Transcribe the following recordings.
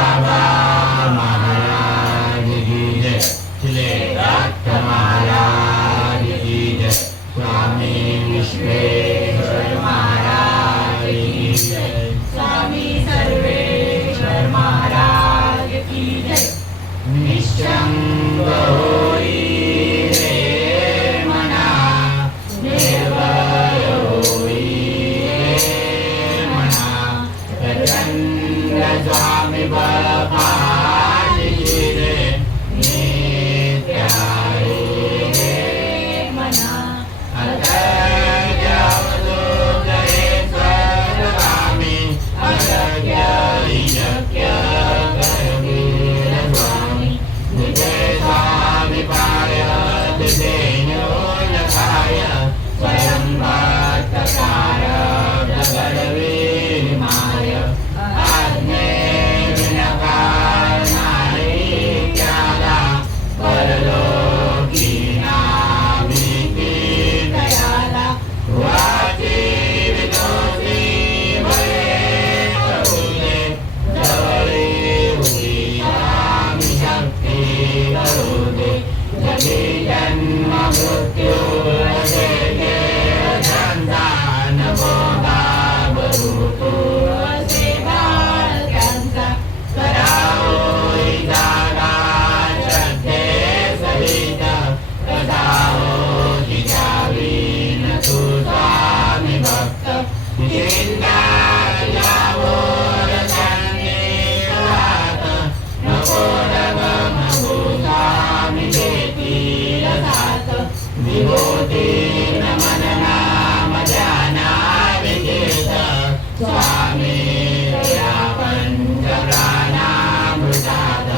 बाबा महाराज की जय, श्री दत्त महाराज की जय, स्वामी विश्वेश्वर महाराज की जय, स्वामी सर्वेश्वर महाराज की जय। निश्चंग होई रे मना, निर्भय होई रे मना, प्रचंड स्वामी बळपाठी रे, नित्य रे मना अतर्क्य अवधूत रे सर्वगामी, अतर्क्य शक्य करवीर स्वामी, तुझे स्वामी पाय तुझे न्यूनकाय, स्वयं भक्तकार प्रगटवीर माय, आज्ञे विनाकार नाही त्याला, परलोकी नाभिकी दयाला वाची विदोषी भये करुणे, जवळी उभी स्वामी शक्ती करू दे, जगी जन्म मृत्यू जगे संतान बोधा भरू तू, सेवा त्यांचा करावोई जागा श्रद्धे सहित, कदावो जिजावीन तू स्वामी भक्त, जिंदाल्यावर त्यांनी राहत, नको डगम स्वामी देतील साथ, विभूती नमन नाम ध्याना विजेत, स्वामी या पंच प्राणामृतात,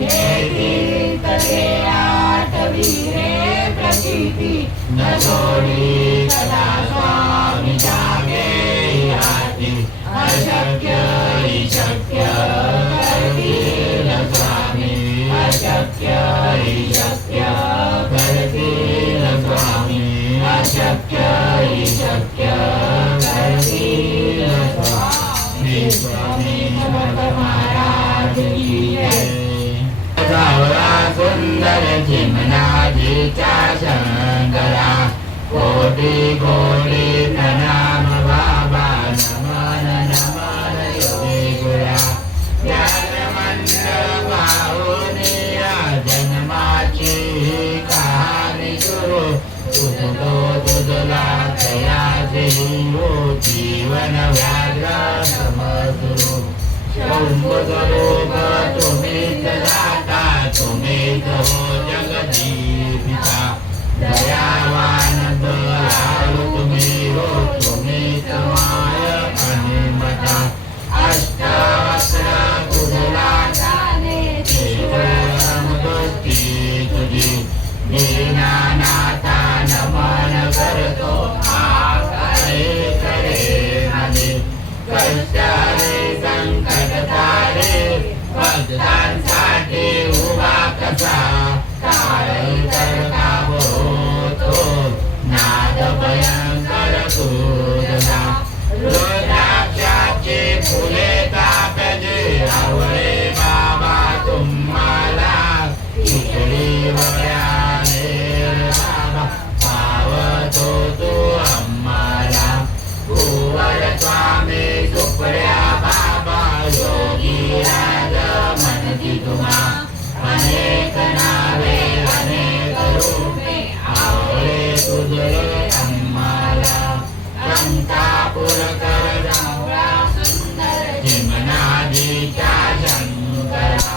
येतील तसे आठवीरे प्रचिती, न सोडी सदा स्वामी जागे हाती, अशक्य हि शक्य करतील स्वामी, अशक्य हि शक्य करतील स्वामी, अशक्य हि शक्य करतील स्वामी, स्वामी समर्थ महाराज की जय। सावळा सुंदर चिमणाजीचा शंकरा, कोटी कोटी प्रणाम बाबा, नमन नमन योगीगुरा, ज्ञानमंत पाहुनिया जन्माची कहाणी सुरू, तुझतो तुझला तयाचे हो, जीवन व्याघ्र समसुरू, शंभुस्वरूप तुम्हीच दाता, तुम्हीच हो जगदीपिता, दयावान दयाळू तुम्ही हो, तुम्हीच माय आणि मता, अष्टवक्र तुझला जाणे मुक्ती तुझी, दीनानाथा नमन करतो, आकारे करे नाले, कष्टारे संकट तारे, भक्तांसाठी उभा कसा, काळ करता होतो, नाद भयंकर तुझा, रुद्राक्षाची फुले तापजे, आवळे बाबा तुम्हाला, खिचडी वयाने बाबा, पावतो तू आम्हाला, कुंवर स्वामी सुप्रिया बाबा, योगी राज म्हणती तुम्हा, अनेक नावे अनेक रूपे, आवळे तुझे आम्हाला, अंकापुर कर सावळा सुंदर चिमणाजीच्या शंकरा,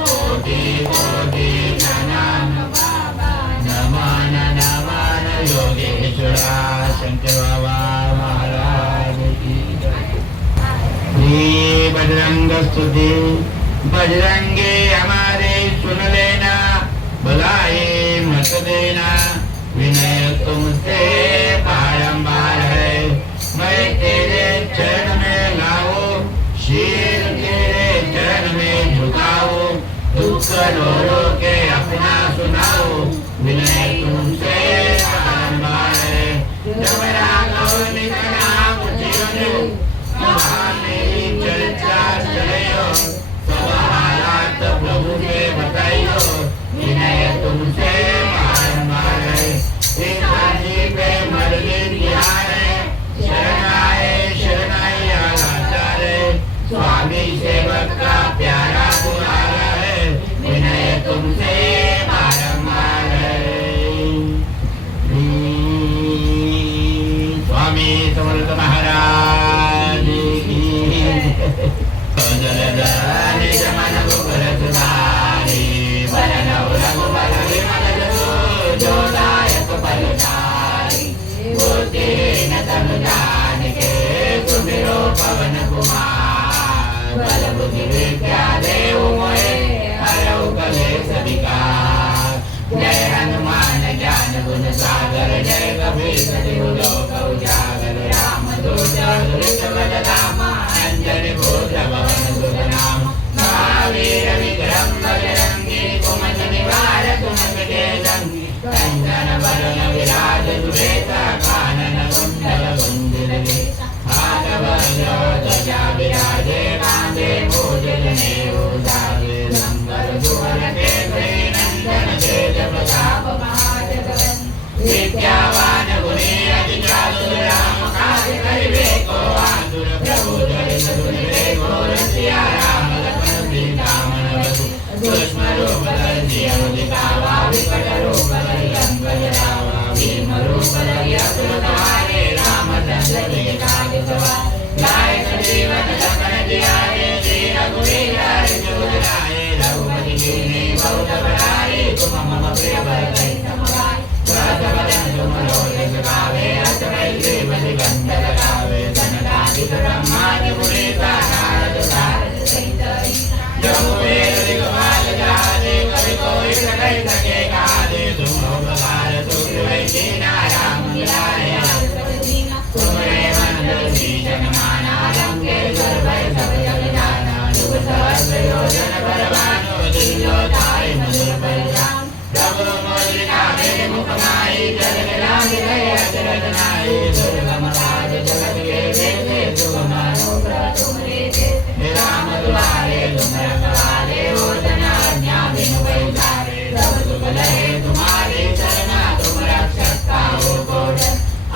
कोटी कोटी प्रणाम बाबा, नमन नमन योगेश्वरा, शंकर बाबा महाराज की जय। श्री बजरंग स्तुति, बजरंगे हमारे सुन लेना, भलाई मत देना, विनय तुमसे बारंबार है, मैं तेरे चरण में लाओ, शीर तेरे चरण में झुकाओ, दुख रो रो के अपना सुनाओ, विनय तुमसे बारंबार है, जब राघव निकला मुझे चर्चा चले तुम रखवाले हो जना आज्ञा बिनु पैसारे सब सुख लहे तुम्हारे चरना तुम रक्षक काहू को डर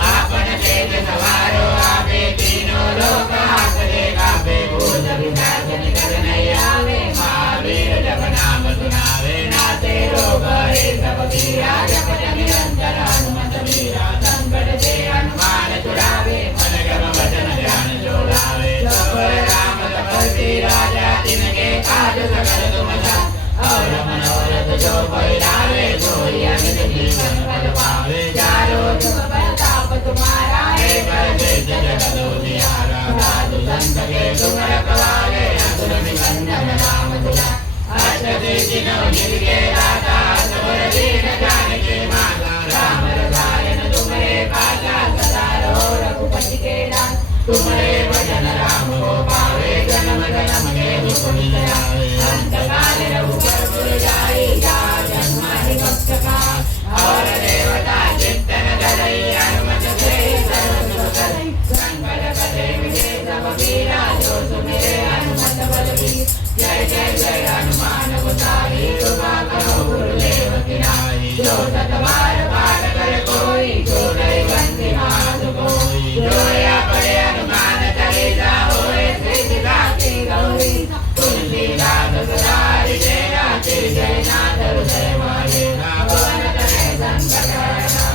आपन तेज सवारो आवे तीनों लोक आसरे गावे भूत पिशाच निकट नहीं आवे महावीर जप नाम सुनावे नाते रोग हरे सब पीरा जपत निरंतर हनुमत वीरा संकट से हनुमान छुड़ावे मन क्रम वचन ध्यान जोड़ावे सब राम तपस्वी राजा तिनके काज सकल तुम जान और मनोरथ जो कोई लावे सोई अमित जीवन फल पावे चारों जुग प्रताप तुम्हारा है प्रसिद्ध जगत उजियारा साधु संत के तुम रखवाले असुर निकंदन राम दुलारे अष्टसिद्धि नवनिधि के दाता असवर दीन जानकी माता राम रसायन तुम्हारे पासा सदा रहो रघुपति के दास तुम्हारे भजन राम को पावे जन्म जन्म के दुख मिटावे अंत काल रघुबर पुर जाई जा जन्मादि भक्त का और देवता चित्तन धरई हनुमत से सर्व सुख करई संकट कटे मिटे सब पीरा जो सुमिरे हनुमत बलवीर जय जय जय हनुमान गोसाई कृपा करो गुरुदेव की नाई जो सतबार पाठ कर कोई जो नहीं बंदी मात कोई जो या पढ़े हनुमान चालीसा होए सिद्धि साखी गौरी तुलसीदास सदारि जय जय नाथ हृदय माहे पवन तनय संकट हरना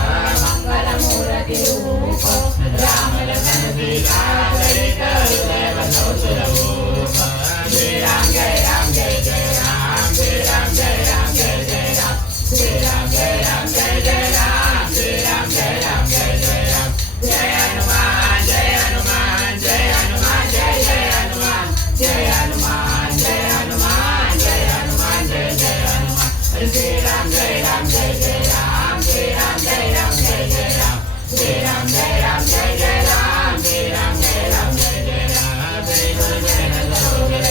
मंगल मूर्ति रूप राम लखन सीता सहित हृदय बसो सुरभूप श्री राम जय राम जय जय राम श्री राम जय राम जय जय राम श्री राम जय राम जय जय राम श्री राम जय राम जय जय राम जय हनुमान जय हनुमान जय हनुमान जय जय हनुमान जय हनुमान जय हनुमान जय हनुमान जय जय हनुमान श्री राम जय राम जय जय राम श्री राम जय राम जय जय राम श्री राम जय राम जय जय राम श्री राम जय राम जय जय राम श्री गुरु जगन्नाथ सरोवर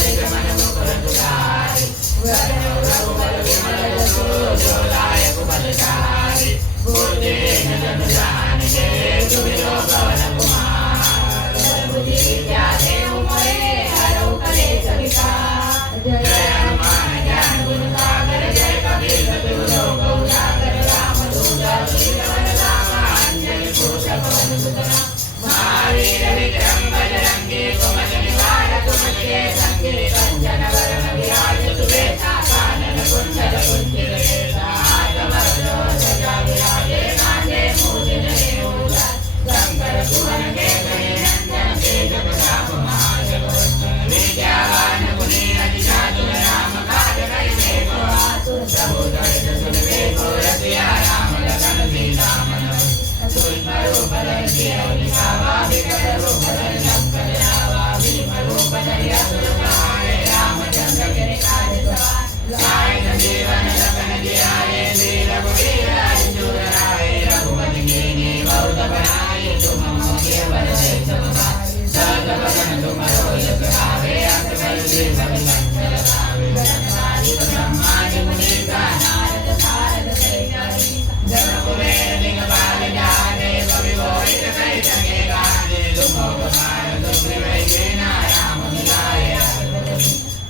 जय मन मुकुर तुलारे वरण रघुबर विमल जसु जो लायक बलचारी बुद्धि जन जान के सुमिरो पवन कुमार बुद्धि विद्या देव मोहे हरौ कलेश विकार जय हनुमान ज्ञान गुण सागर जय कबीर सतगुरु लोक उजागर रामदूत तुल्यबल राम अंजनी पुष्प पवन सुत महावीर विक्रम बजरंगी कुमति निवार सुमति के संगी कंचन वरण विराज सुवेशा कानन कुंडल कुंचित केसा हाथ ध्वजा विराजे कांधे मूजिन हेऊला शंकर सुवन केसरी नंदन तेज प्रताप महाजगवंदन विद्यावान गुणी अति चातुर राम काज करिबे को आतुर प्रभु दर्श सुनबे को रसिया राम लखन सीता मन सूक्ष्म रूप धरि अवनिकावा विकट रूप धरि लंकर रावा भीम रूप धरि असुर सहारे रामचंद्र के काज सवार लाए जीवन लखन जियाए श्री रघुवीर अर्जुन राय रघुपति कीन्ही बहुत बड़ाई तुम मोहे वरदेव समाई सहज बदन तुमरो यश गावे अंत कल जीवन संकर गावे गणनादि ब्रह्मादि मुनीसा नारद सारद सहित जन कुबेर दिगपाल जाने कवि मोहित सहित के गाने तुम कुमार तुम वैकीना राम मिलाए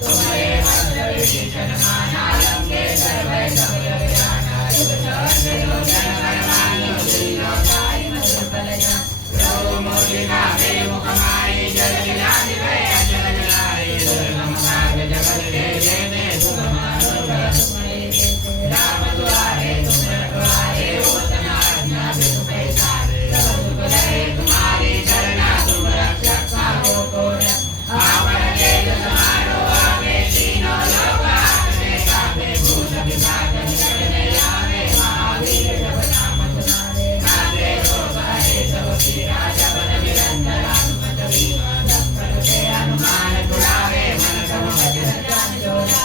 तुम्हारे मंत्र विभीषण माना लंके सर्वै सब जग जाना युग सहस्र योजन परमानु लीलो ताहि मधुर फल जान प्रभु मोहि नामे मुख माहि जल दिलाहि भय अचल जलाई दुर्गम काज जगत के जेते सुगम अनुग्रह तुम्हारे राम दुआरे तुम रखवारे हो तना आज्ञा बिनु पैसारे सब सुख लहे तुम्हारी चरना तुम रक्षक काहू को डर आपन तेज समारो आवे तीनों लोक आसरे गावे भूत पिशाच निकट नहीं आवे महावीर जप नाम सुनावे नाते रोग हरे सब पीरा जपत निरंतर हनुमत वीरा संकट से हनुमान छुड़ावे मन क्रम वचन ध्यान जोड़ा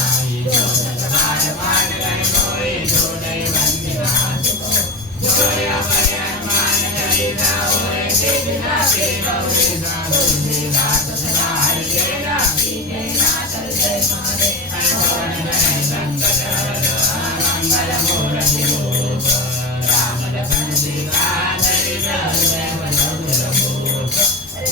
नाही जो सतबार पाठ कर कोई जो नहीं बंदी मासुको जोरे अपने हनुमान चालीसा होए सिद्धिदा के गौरी साधुरी दास सदा हरिदेगा जय नाथ जय महादेव पवन गण संकट हरण मंगल मूर्ति रूप राम लखन सीता चरित्र हृदय मधुर रूप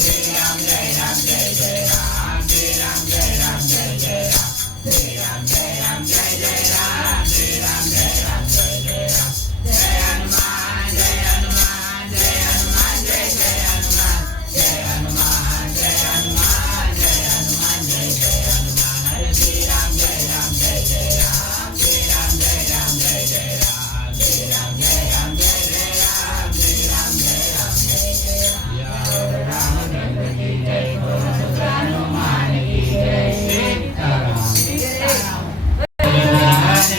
श्री राम जय जय राम श्री राम जय जय राम श्री राम जय राम श्री राम जय राम जय हनुमान जय हनुमान जय हनुमान जय हनुमान जय हनुमान जय हनुमान जय हनुमान जय हनुमान हरे श्री राम जय राम श्री राम जय राम श्री राम जय राम श्री राम जय राम या रामचंद्र की जय बोलो हनुमान की जय सीताराम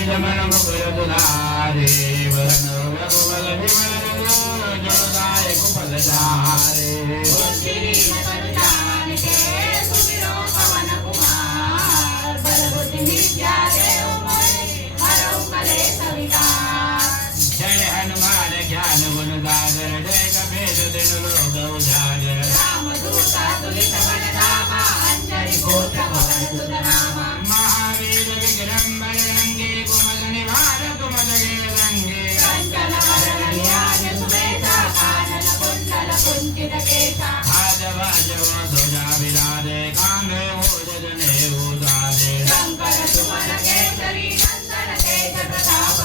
जमन मुकुर दुलारे वरन रघुबल विमल जोदाय कुपल धारे श्री जान के सुमिरो पवन कुमार बल बुद्धि विद्या देव मोहि हरऊ कलेश विकार जय हनुमान ज्ञान गुण सागर जय कपीश तिनु लोक उजागर रामदूत तुलित बलधामा अंजनी पुत्र पवन सुत नामा महावीर विक्रम बजरंगी कुमद निवार तुम जगे रंगे कंचन वरण विराज सुबेसा कानन कुंडल कुंचित केसा आजवाजव ध्वजा विराजे कांधे मूज जनेऊ साजे शंकर सुमन केसरी नंदन तेज प्रताप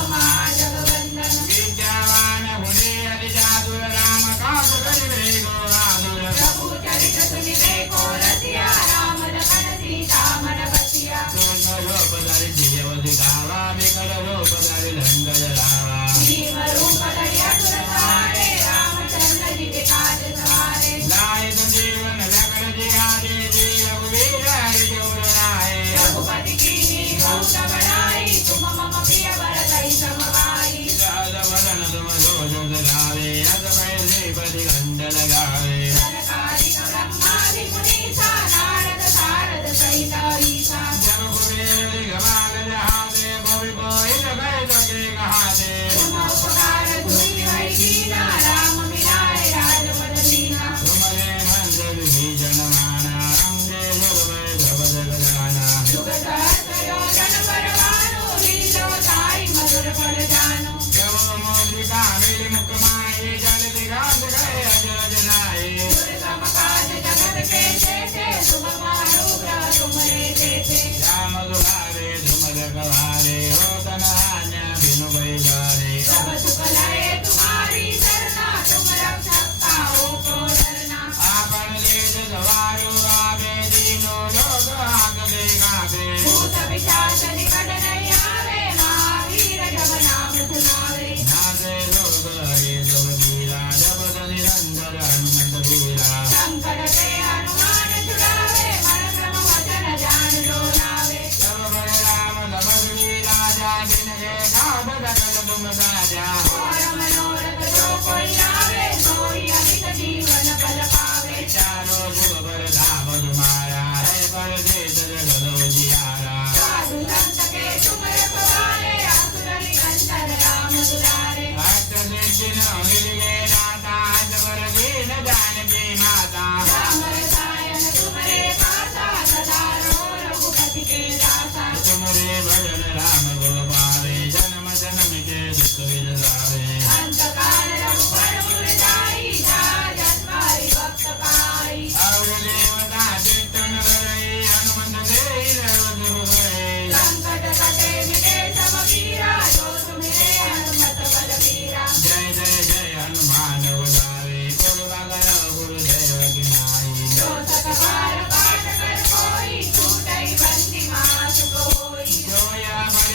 जगवंदन विद्यावान गुणी अति चातुर राम काज करिबे गो आतुर प्रभु चरित सुनिबे को रसिया राम लखन सीता मन बसिया सूक्ष्म रूप धरि दिव्य दिखावा विकट रूप धरि लंक जलावा भीम रूप धरि असुर सहारे रामचंद्र जी के काज सवारे लाए जीवन लखन जियारे जी रघुवीर हरि जोर लाए रघुपति कीन्ही बहुत बड़ाई तुम मम प्रिय भरतहि समभाई सहज वदन तुम जोजस गावे अस भय श्रीपति घंट लगावे सनकादिक ब्रह्मादि मुनीसा नारद सारद सहित ईसा जब कुबेर दिगमाल जहाते भुवि कोई न भय सके कहाते तुम उपकार धुरि हरि दीना राम मिलाए राजपद दीना तुम्हारे मंत्र विभीषण माना रंगे जुगभय जबद गजाना जुग सहस्र योजन परवानु लीलो ताई मधुर फल जानु जब मोदिका मिली मुख माही जल दिगांत गए अजर जनाए दुर्गम काज जगत के जेते तुम मारो ग्रह तुमरे देते राम दुलारे तुम रखवारे हो तनहान्य बिनु बैसारे सब सुख लय तुम्हारी शरणा तुम रक्षक काहू को डरना आपन देश सवारो आवे दीनो लोग आगते गावे भूत पिशाच निकट नहीं आवे महावीर जब नाम सुनावे नासे लोग हरे सब वीरा जपत निरंतर हनुमंत वीरा संकट ते हनुमान छुड़ावे मन क्रम वचन जान जो लावे सब बड़े राम दमन वीरा जागिन के गाव सकल तुम साजा और मनोरथ जो कोई लावे सोई अमित जीवन फल पावे चारों जुग पर धाम तुम्हारा है पर देश जगत उजियारा साधु संत के तुम रखवारे असुर निकंदन राम दुलारे अष्ट सिद्धि न मिल गए नाता जबर दीन जानकी माता राम रसायन तुम्हारे पासा सदा रो रघुपति के दासा तुमरे भजन राम गोपाले जन्म जन्म के दुख विदारे अंत काल रघुवर पुर जाई जा जन्मारी भक्त पाई और देवता चित्तन रहे हनुमंत दे रघुवर संकट कटे मिटे सब पीरा जो तुम्हें हनुमत बल पीरा जय जय हनुमान उदारे गुरुवागर गुरुदेव की नाई जो सत बार पाठ कर कोई छूटई बंदी मास कोई जो या बड़े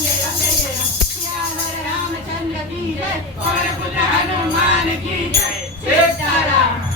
जय राम जय राम श्याम रामचंद्र की जय पवन पुत्र हनुमान की जय सीताराम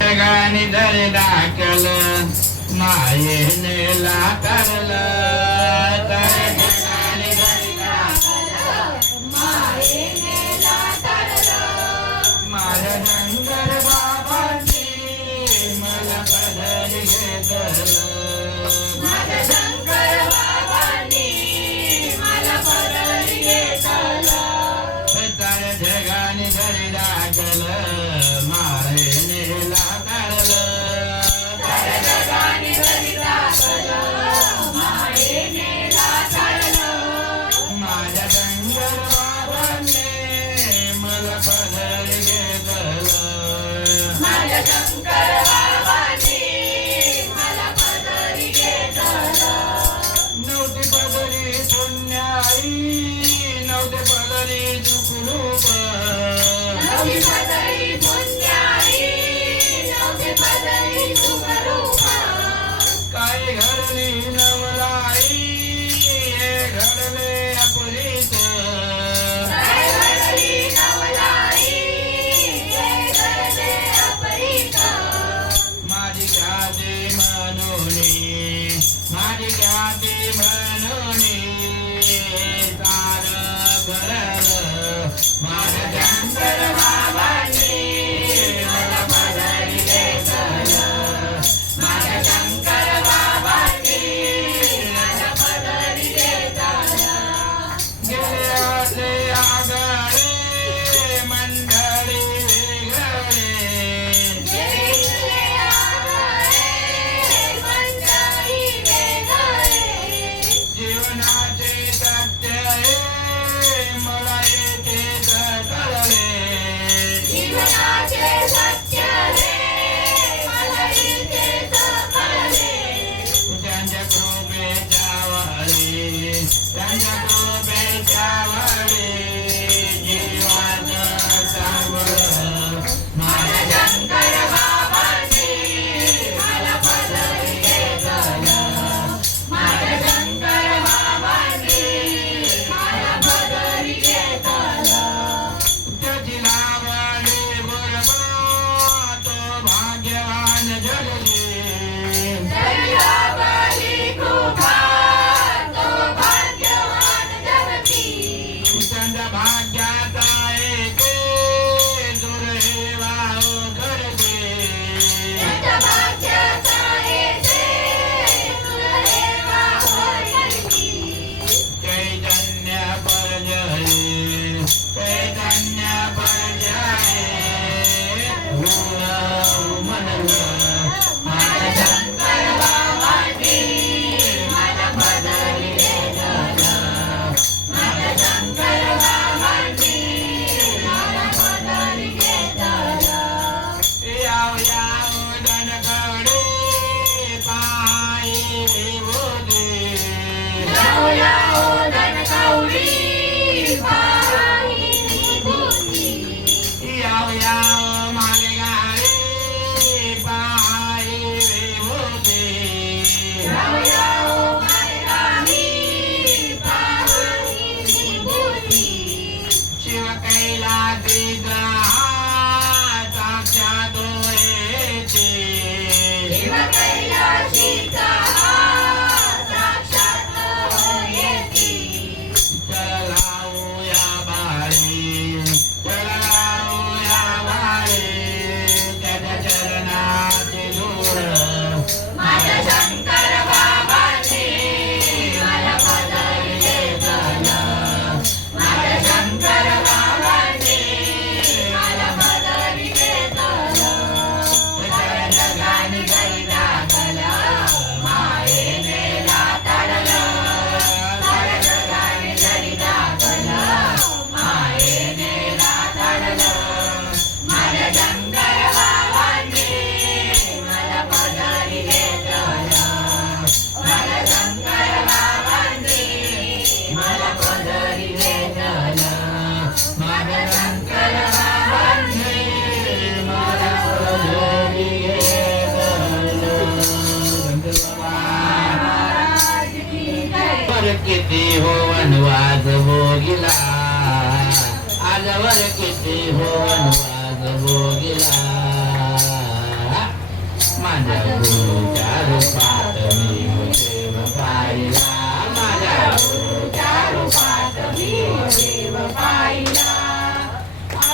जगाने धरे दाखल मायेने लाकारल जगाने धरे माझ्या शंकर बाबांनी मला पदरी घेतलं जगाने धरे दाखल मायेने लाकारल शंकर बाबांनी मला पदरी घेतलं. नव्हते पदरी पुण्याई नव्हते पदरी दुखरूप नववी पदरी पुण्याई नववी पदरी सुखरूप. काय घडली नवलाई हे घडले अपरित काय घडली नवलाई हे घडले अपरित. माझी ख्याती म्हणून सारं घडलं माझ्या शंकर बाबांनी मला पदरी घेतलं. माझ्या शंकर बाबांनी मला पदरी घेतलं. गेले असे आगळे मंडळी वेगळे गेले आगळे मंडळी वेगळे. जीवनाचे सत्य हे मला येते कळले. जीवनाचे सत्य रे मला इथेच कळले. त्यांच्या कृपेच्या वळे जीवाचं चांगलं माझ्या शंकर बाबांनी मला पदरी घेतलं. माझ्या शंकर बाबांनी मला पदरी घेतलं. त्याची लावणी बरोबर तो भाग्यवान जगली. तरी लाभली कृपा तो भाग्यवान जगती. त्यांच्या भाग्याचा एक दुर्दैवा घडते. त्याच्या भाग्याचा येते दुर्दैवा होई. चैतन्य परजय म्हणलं माझ्या शंकर बाबांनी मला पदरी घेतलं. माझ्या शंकर बाबांनी मला पदरी घेतलं. याव धनकडे पायी विभूती. जाऊ जाऊ धनकवडी पायी विभूती. याव मालेगाडी पायी विभूती. जाऊ जाऊ मालगावी पायी विभूती. शिव कैलासी साक्षात येते. शिव कैलासीचा साक्षात येती. चल लावूया बाळी त्याच्या चरणाची धूळ. माझ्या शंकर बाबांनी मला पदरी घेतलं. माझ्या शंकर बाबांनी मला पदरी घेतलं. जगाने गरी टाकलं मायेने लाताडलं. जगाने गरी टाकलं मायेने लाताडलं. माझ्या शंकर बाबांनी मला पदरी घेतलं. माझ्या शंकर बाबांनी मला पदरी घेतलं. माझ्या शंकर बाबांनी मला पदरी घेतलं. महाराज की जय. वर किती हो वनवास भोगिला आजवर किती हो वनवास भोगिला. माझ्या गुरुच्या रूपात मी देव पाहिला. माझ्या गुरुच्या रूपात मी देव पाहिला.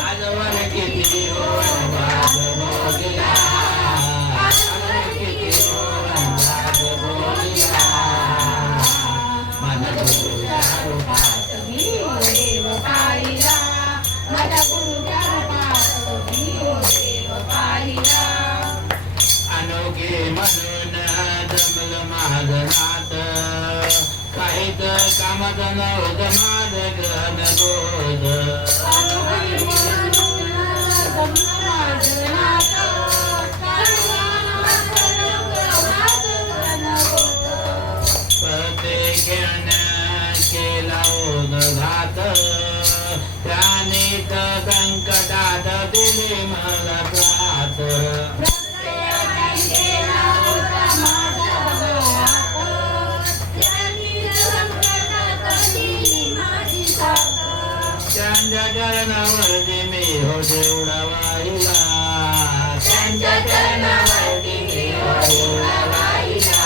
आजवर किती हो वनवास भोगिला. आजवर किती हो वनवास भोगिला. माझ्या गुरुच्या रूपात मी देव पाहिला. माझ्या गुरुच्या रूपात मी देव पाहिला. अनोखे म्हणून जमलं माझं नातं. काहीच कामात नव्हतं माझं ग्रहण गोद. अनुभवी म्हणून जमलं माझं नातं. चरणावरती मी हो देवळा वाहिला त्यांच्या चरणावरती मी हो देवळा वाहिला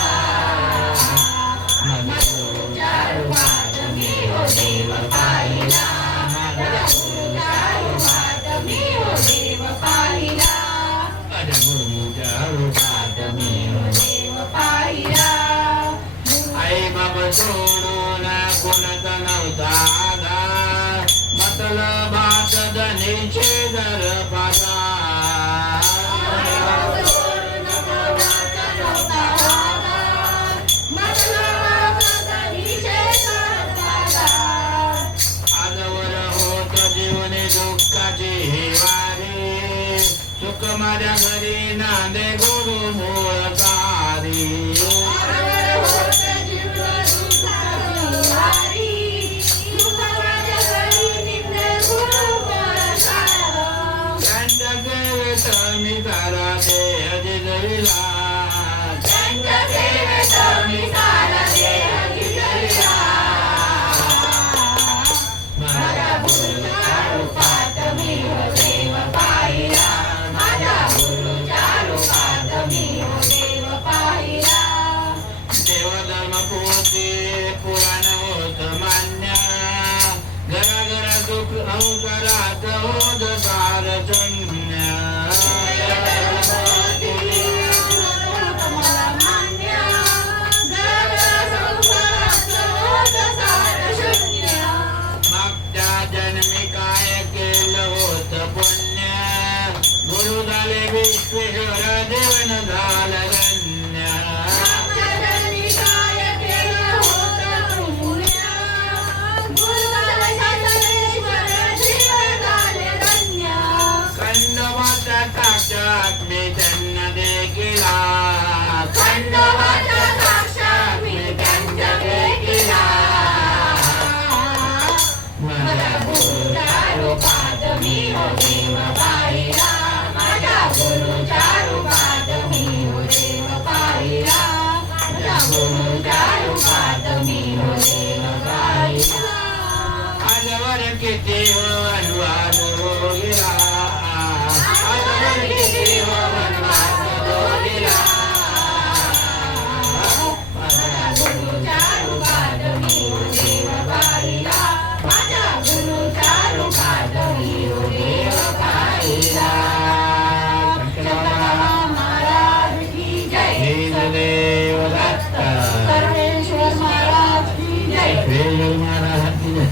गुरुच्या रूपात मी हो देव पाहिला गुरुच्या रूपात मी हो देव पाहिला गुरुच्या रूपात मी हो देव पाहिला आई बाबा सोडून कोणाचा नव्हता आधार मतलबात धनीचे दर पगार आजवर होत जीवने दुःखाची ही वारी सुख माझ्या घरी नांदे गुरु मूळ कारी त्यांच्या सेवेत मी सारा देह जिजविला त्यांच्या सेवेत मी सारा देह जिजविला माझ्या गुरुच्या रूपात मी हो देव पाहिला माझ्या गुरुच्या रूपात मी हो देव पाहिला देवधर्मपोते पुराण होत मान्य घरा दुःख अंकारात होत सारचन्य मागच्या जन्मी काय केलं होत पुण्य गुरु झाले विश्वेश्वर देवन झालं धन्य खंडोबाच्या साक्षात मी त्यांना देखिला खंडोबाच्या साक्षात मी त्यांच्या देखिला माझ्या गुरुच्या रूपात मी हो देव पाहिला माझ्या गुरुच्या रूपात मी हो देव पाहिला माझ्या गुरुच्या रूपात मी हो देव पाहिला आजवर किती हो वनवास हो गेला आजवर किती हो वनवास हो गेला माझ्या गुरुच्या रूपात मी हो देव पाहिला माझ्या गुरुच्या रूपात मी हो देव पाहिला महाराज की जय देव दत्त सर्वेश्वर महाराज की जय देव महाराज की जय.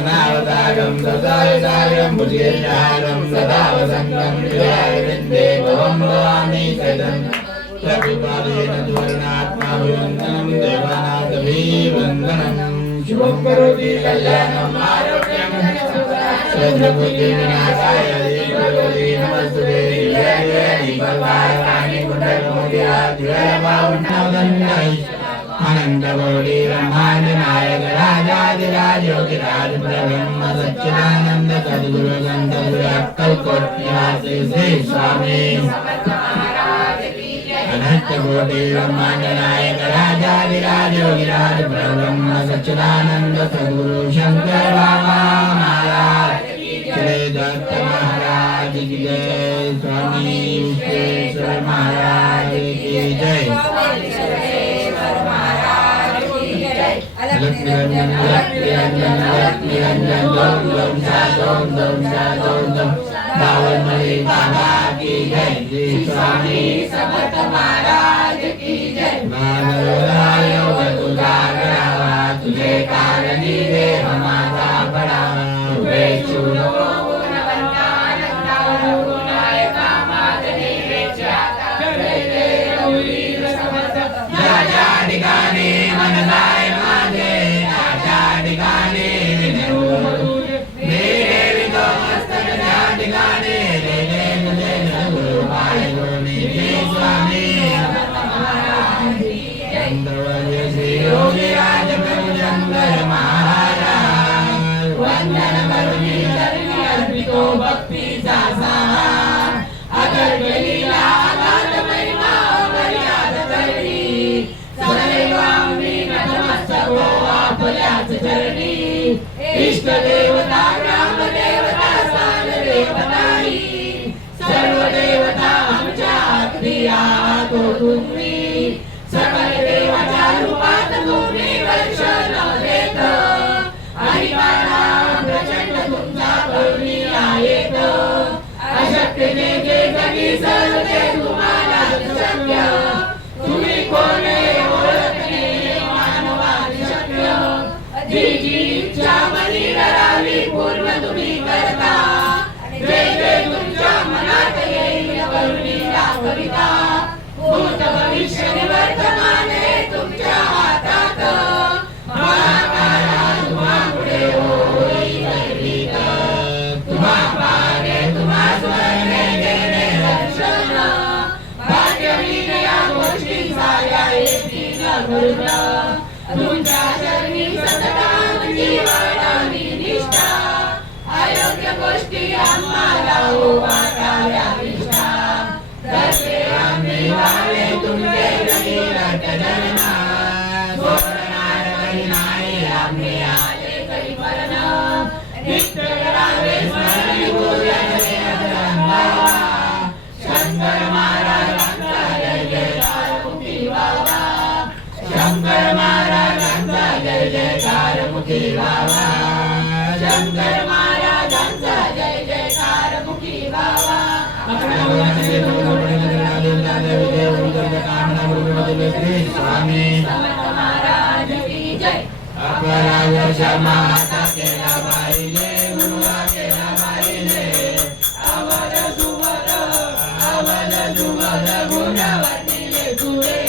कर्णावतारं सदावतारं भुजगेन्द्रहारं सदा वसन्तं हृदयारविन्दे भवं भवामि सदम् प्रतिपादयेन धुरणात्माभिवन्दनं देवानाथभिवन्दनं शुभं करोति कल्याणम् आरोग्यं सर्वभूतविनाशाय करोति नमस्ते दिव्यानि कुण्डलमोदिरादिवैभवन्नवदन्यै अनन्तकोटि ब्रह्माण्ड नायक राजाधिराज योगिराज ब्रह्म सच्चिदानंद सद्गुरु संत गुरु अक्कलकोट निवासी श्री स्वामी अनंतकोटि ब्रह्माण्ड नायक राजाधिराज योगिराज ब्रह्म सच्चिदानंद सद्गुरु शंकर बाबा महाराज श्री दत्त महाराज की जय स्वामी विश्वेश्वर महाराज की जय अलग निरंजन दम दम सा दम बावन मणि बाबा की जय श्री स्वामी समर्थ महाराज की जय योग तुझा करावा तुझे कारणी दे हमारा बढ़ावा वे चुनो गुणवंता नंदा गुणायका मादनी वेचाता जय जय वीर समर्थ राजा ठिकाणी मनलाय माझे राजा ठिकाणी मेरे विदो मस्तक त्या ठिकाणी ले मुझे गुरु पाय गुणी स्वामी चंद्रवर्य श्री योगी राज प्रभु शंकर महाराज वंदन करुणी चरणी अर्पितो भक्ति सासा अगर लीला अगाध महिमा मर्याद करणी सदैवांगी नतमस्तको आपल्याच चरणी इष्ट देवता ग्राम देवता स्थान देवताई सर्व देवता आमच्या क्रिया तो तुम्ही सकल देवाच्या रूपात तुम्ही दर्शन देत हरिमाना प्रचंड तुमचा करुणी आहेत अशक्यने जे जगी सर्वे तुम्हाला शक्य तुम्ही कोणे ओळखणे मानवाने शक्य जी जी इच्छा मनी करावी पूर्ण तुम्ही करता जे जे तुमच्या मनात येईल करुणी दाखविता भूत भविष्य वर्तमान हे तुमच्या हातात महाकारा तुम्हा पुढे होई भयभीत तुम्हा पारे तुम्हा स्मरणे देणे दर्शन भाग्यवीर या गोष्टी साऱ्या येतील घडून तुमच्या चरणी सतत जीवनाची निष्ठा अयोग्य गोष्टी आम्हाला हो वाटाव्या निष्ठा दर्शे आम्ही वाले तुमचे रट जगना सोडणार काही नाही आम्ही आले काही मरण नित्य करावे स्मरण पूजन शंकर महाराजांचा जय जयकार मुखी बाबा शंकर महाराजांचा जय जयकार मुखी बाबा शंकर महाराजांचा जय जयकार मुखी बाबा स्वामी समर्थ महाराज की जय अपरावर्ष माता केला पाहिजे गुरुवा केला पाहिजे अवध सुवद गुणवतीले तुळे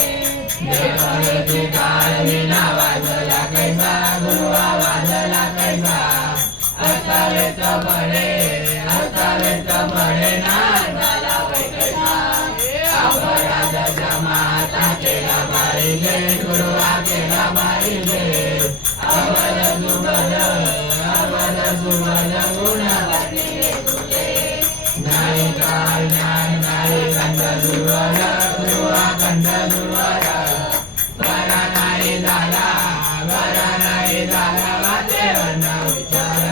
देवाची काळ विना वाजला कैसा गुरुवा वाजला कैसा असावेच बळे नाला कैसा अपराधाच्या माता केला पाहिजे गुरुवा केला पाहिजे अवध सुवद गुणवतीले तुझे नाही काळ नाही कंठ दुर्वर गुरुवा कंठ दुर्वर बरा नाही झाला वाचेवन विचार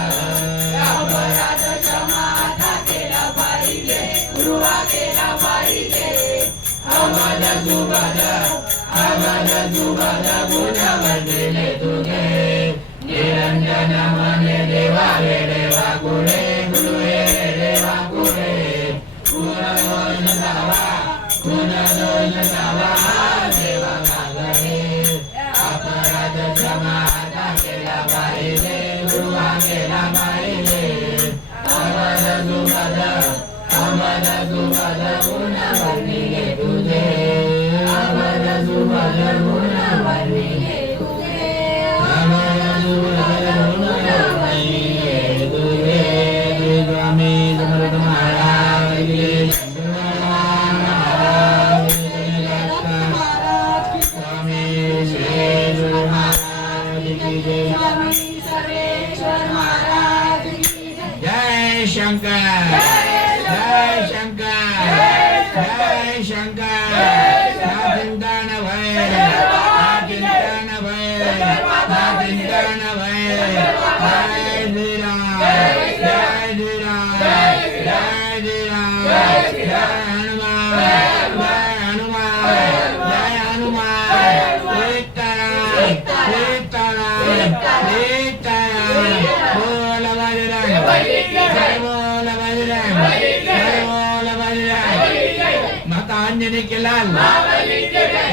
अपराध क्षमाता केला पाहिजे गुरुवा केला पाहिजे अवध सुबद गुणवतीले तुझे निरंजन मने देवा रे देवा कुळे गुरु रे देवा कुळे गुण दोष सावा देवा मागणे अपराध क्षमा केला पाहिजे गुरुवा केला बाईले अमर सुमद गुण वर्णिले तुझे अमर सुमद गुण वर्णिले तुझे अमर सुमद गुण वर्णिले तुझे स्वामी समर्थ महाराज की स्वामी श्री महाराज की जय जय शंकर जय शंकर जय शंकर ना चिंता न भय ना चिंता न भय ना चिंता न भय जय श्री राम जय श्री राम जय श्री राम जय हनुमान जय हनुमान जय हनुमान सीताराम सीताराम सीताराम बोल बजरंग जय बोल बजरंग जय बोल बजरंग माता अंजनी के लाल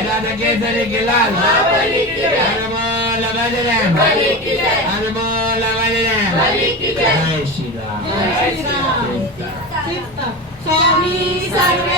राधा केसरी के लाल हर बोल बजरंग हर बोल बजरंग जय श्री राम स्वामी सर्वे